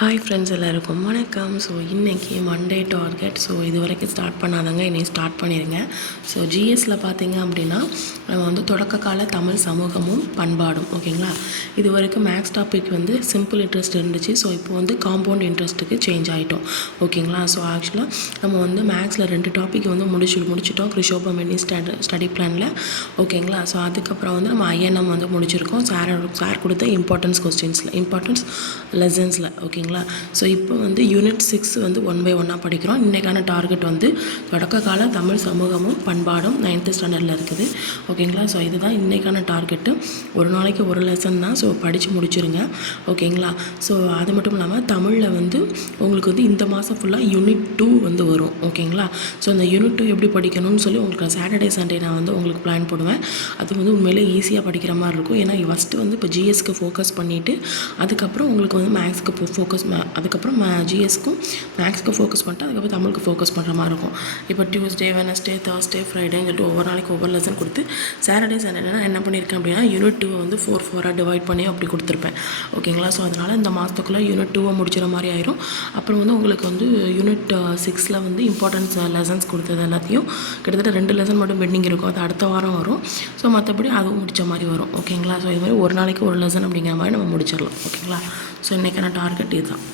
Hi friends, எல்லாருக்கும் வணக்கம். So இன்றைக்கி மண்டே டார்கெட். ஸோ இது வரைக்கும் ஸ்டார்ட் பண்ணாதவங்க இனி ஸ்டார்ட் பண்ணிடுங்க. ஸோ ஜிஎஸ்சில் பார்த்தீங்க அப்படின்னா நம்ம வந்து தொடக்க கால தமிழ் சமூகமும் பண்பாடும், ஓகேங்களா. இது வரைக்கும் மேக்ஸ் டாபிக் வந்து சிம்பிள் இன்ட்ரெஸ்ட் இருந்துச்சு. ஸோ இப்போ வந்து காம்பவுண்ட் இன்ட்ரெஸ்ட்டுக்கு சேஞ்ச் ஆகிட்டோம், ஓகேங்களா. ஸோ ஆக்சுவலாக நம்ம வந்து மேக்ஸில் 2 டாபிக் வந்து முடிச்சிட்டோம் கிருஷோபமினி ஸ்டடி பிளானில், ஓகேங்களா. ஸோ அதுக்கப்புறம் வந்து நம்ம ஐஎன்எம் வந்து முடிச்சிருக்கோம் சார் கொடுத்த இம்பார்ட்டன்ஸ் லெசன்ஸில், ஓகேங்களா. ஸோ இப்போ வந்து யூனிட் 6 வந்து 1 by 1 படிக்கிறோம். இன்றைக்கான டார்கெட் வந்து தொடக்க கால தமிழ் சமூகமும் பண்பாடும் 9th ஸ்டாண்டர்டில் இருக்குது, ஓகேங்களா. ஸோ இதுதான் இன்றைக்கான டார்கெட்டு. ஒரு நாளைக்கு ஒரு லெசன் தான். ஸோ படித்து முடிச்சிருங்க, ஓகேங்களா. ஸோ அது மட்டும் இல்லாமல் தமிழில் வந்து உங்களுக்கு வந்து இந்த மாதம் ஃபுல்லாக யூனிட் 2 வந்து வரும், ஓகேங்களா. ஸோ அந்த யூனிட் 2 எப்படி படிக்கணும்னு சொல்லி உங்களுக்கு சாட்டர்டே சண்டே நான் வந்து உங்களுக்கு பிளான் போடுவேன். அது வந்து உண்மையிலே ஈஸியாக படிக்கிற மாதிரி இருக்கும். ஏன்னா ஃபஸ்ட்டு வந்து இப்போ ஜிஎஸ்க்கு ஃபோக்கஸ் பண்ணிவிட்டு அதுக்கப்புறம் உங்களுக்கு வந்து மேக்ஸ்க்கு அதுக்கப்புறம் ஜிஎஸ்க்கும் மேக்ஸ்க்கு ஃபோக்கஸ் பண்ணிட்டு அதுக்கப்புறம் தமிழுக்கு ஃபோக்கஸ் பண்ணுற மாதிரி இருக்கும். இப்போ டியூஸ்டே, வெனஸ்டே, தேர்ஸ்டே, ஃப்ரைடேன்னு சொல்லிட்டு ஒவ்வொரு நாளைக்கு ஒவ்வொரு லெசன் கொடுத்து சாட்டர்டே சண்டே நான் என்ன பண்ணியிருக்கேன் அப்படின்னா யூனிட் 2 வந்து 4 டிவைட் பண்ணி அப்படி கொடுத்துருப்பேன், ஓகேங்களா. ஸோ அதனால் இந்த மாதத்துக்குள்ளே யூனிட் 2 முடிச்சிட மாதிரி ஆயிரும். அப்புறம் வந்து உங்களுக்கு வந்து யூனிட் 6 வந்து இம்பார்ட்டன்ஸ் லெசன்ஸ் கொடுத்தது எல்லாத்தையும் கிட்டத்தட்ட 2 லெசன் மட்டும் பெண்டிங் இருக்கும், அது அடுத்த வாரம் வரும். ஸோ மற்றபடி அதுவும் முடித்த மாதிரி வரும், ஓகேங்களா. ஸோ இது மாதிரி ஒரு நாளைக்கு ஒரு லெசன் அப்படிங்கிற மாதிரி நம்ம முடிச்சிடலாம், ஓகேங்களா. ஸோ இன்றைக்கான டார்கெட் இதுதான்.